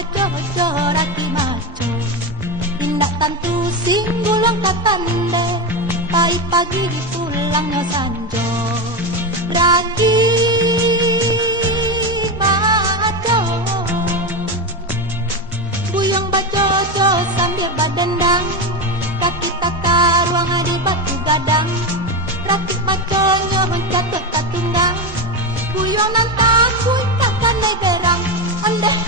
baco-baco raki maco. Tindak tantu singgulang katande, pagi pulangnya sanjo. Raki maco, buyang baco-baco sambil badendang. Kaki taka ruang di batu gadang. Rakit maconyo mencatat katunggang. Buyong nantang kuy takkan gerang. Andeh